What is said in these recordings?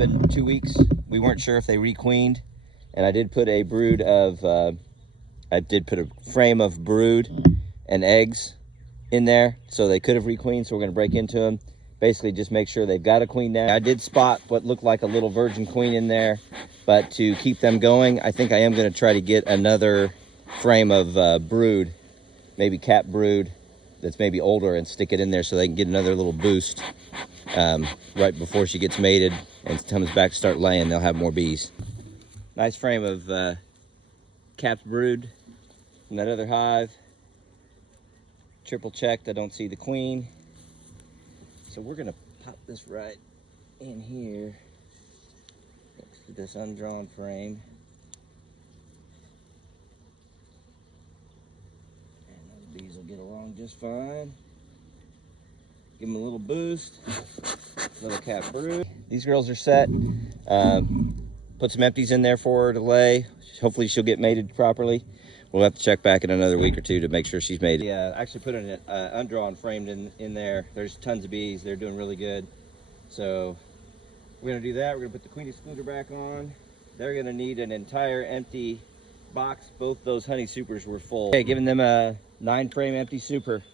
been 2 weeks. We weren't sure if they requeened, and I did put a brood of, I did put a frame of brood and eggs in there, so they could have requeened, so we're gonna break into them. Basically just make sure they've got a queen now. I did spot what looked like a little virgin queen in there, but to keep them going, I think I am gonna try to get another frame of brood, maybe cap brood, that's maybe older, and stick it in there so they can get another little boost right before she gets mated and comes back to start laying. They'll have more bees. Nice frame of capped brood from that other hive. Triple checked, I don't see the queen. So we're gonna pop this right in here next to this undrawn frame. And those bees will get along just fine. Give them a little boost, little cap brood. These girls are set. Put some empties in there for her to lay. Hopefully she'll get mated properly. We'll have to check back in another week or two to make sure she's mated. Yeah, actually put an undrawn framed in there. There's tons of bees. They're doing really good. So we're gonna do that. We're gonna put the queen excluder back on. They're gonna need an entire empty box. Both those honey supers were full. Okay, giving them a 9 frame empty super.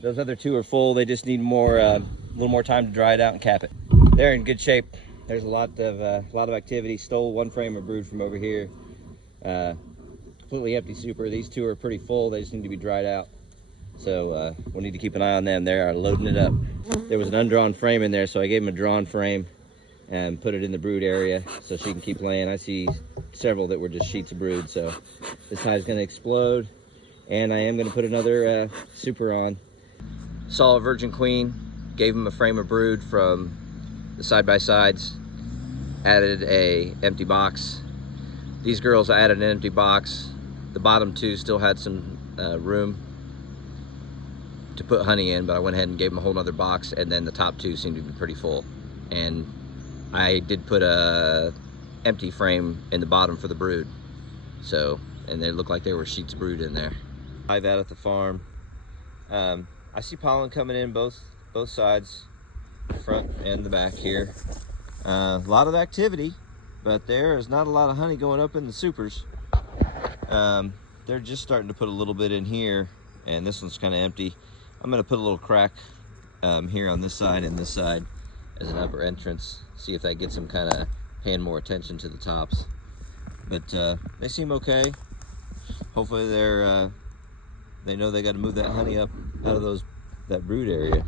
Those other 2 are full. They just need more, a little more time to dry it out and cap it. They're in good shape. There's a lot of activity. Stole 1 frame of brood from over here. Completely empty super. These 2 are pretty full. They just need to be dried out. So we'll need to keep an eye on them. They are loading it up. There was an undrawn frame in there, so I gave them a drawn frame and put it in the brood area so she can keep laying. I see several that were just sheets of brood, so this hive's going to explode. And I am going to put another super on. Saw a virgin queen, gave him a frame of brood from the side-by-sides, added a empty box. These girls added an empty box. The bottom 2 still had some room to put honey in, but I went ahead and gave them a whole nother box, and then the top 2 seemed to be pretty full. And I did put a empty frame in the bottom for the brood. So, and they looked like there were sheets of brood in there. Hive out at the farm. I see pollen coming in both sides, the front and the back here. A lot of activity, but there is not a lot of honey going up in the supers. They're just starting to put a little bit in here, and this one's kind of empty. I'm going to put a little crack here on this side and this side as an upper entrance. See if that gets them kind of paying more attention to the tops. But they seem okay. Hopefully they know they got to move that honey up out of that brood area.